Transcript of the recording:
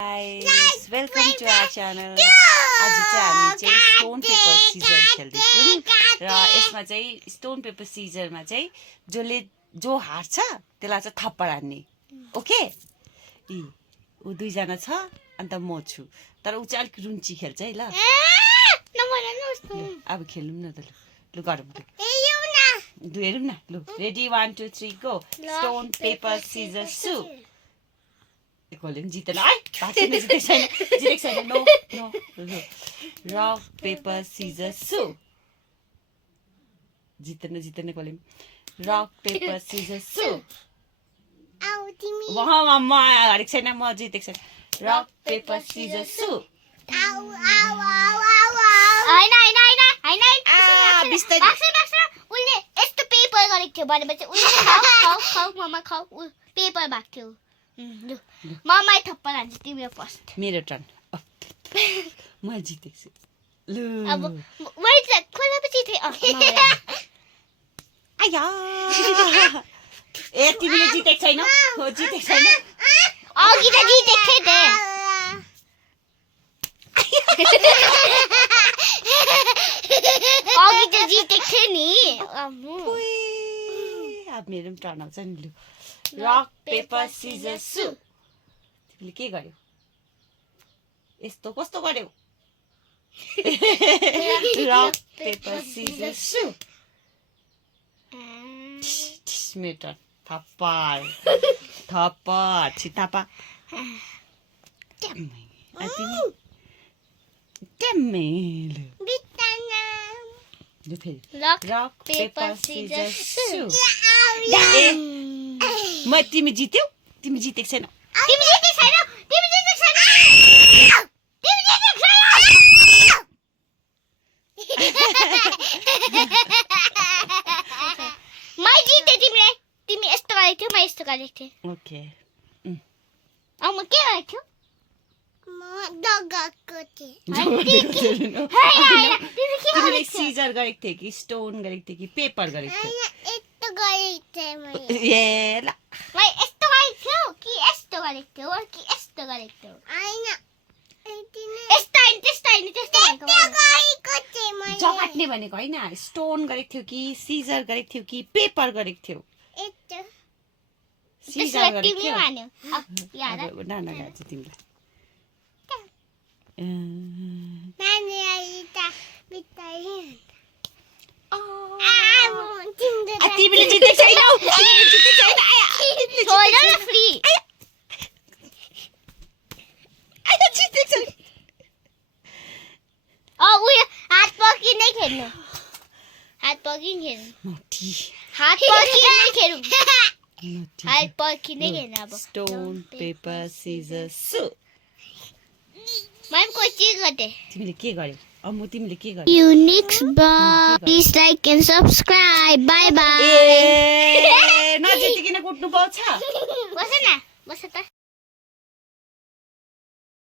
Guys, welcome to our channel. आज चाहिँ हामी चाहिँ स्टोन पेपर सिजर खेल्दैछौँ र यसमा चाहिँ स्टोन पेपर सिजरमा चाहिँ जो हार्छ त्यसलाई चाहिँ थप्पड हान्ने. ओके? ऊ दुईजना छ अन्त म छु. तर ऊ चाहिँ अलिक रुन्ची खेल्छ है ल. अब खेलौँ न त. लु गरौँ. हेरौँ न. लु ready 1 2 3 go. Stone paper scissor सु. खोल्यो नि जितेन है. जितेको छैन. नो. रक पेपर सिजर सु. जितेन खोल्यो. रक पेपर सिजर सु. वहाँ म हारेको छैन. म जितेको छैन. रक पेपर सिजर सु. उसले यस्तो पेपर गरेको थियो भनेपछि उसले खाऊ ममा खाऊ पेपर भएको थियो. मम्मा थप्पड हान्छ. तिम्रो फर्स्ट. मेरो टर्न. म जितेको छु. लु अब वेट खोलेपछि थिए. आया ए तिमीले जितेको छैन. हो जितेको छैन. अघि त जितेको थिए अघि त जितेको थिए नि. अब मेरो पनि टर्न आउँछ नि. लु रक पेपर सिजर सु. तिमीले के गर्यौ? यस्तो कस्तो गर्यौ? रक पेपर सिजर सु. मेरो टर्न. थप्पड छितापा. रक पेपर सिजर सु. तिमी जित्यौ. तिमी जितेको छैन. तिमी यस्तो गरेको थियौ. म यस्तो गरेको थिएँ. ओके. अब म के गरेको थियौ? तिमीले सिजर गरेको थियौ कि स्टोन गरेको थियौ कि पेपर गरेको थियौ? ए ल यस्तो गरेको थियौ कि यस्तो गरेको थियौ कि यस्तो गरेको थियौ? झगट्ने भनेको होइन. स्टोन गरेको थियो कि सिजर गरेको थियो कि पेपर गरेको थियो? सिजर गरेको थियो. नाना गाछ तिमीलाई. तिमीले जितेको छैनौ. हात पकिने खेल्नु. हात पकिने खेल्नु. अब स्टोन पेपर सिजर सु. मैले कोचिङ गरे. तिमीले के गर्यौ? अब तिमीले के गर्यौ? Unix bar. Please like and subscribe. Bye bye. ए नजितिकिन कुट्नु पाउँछ. बस त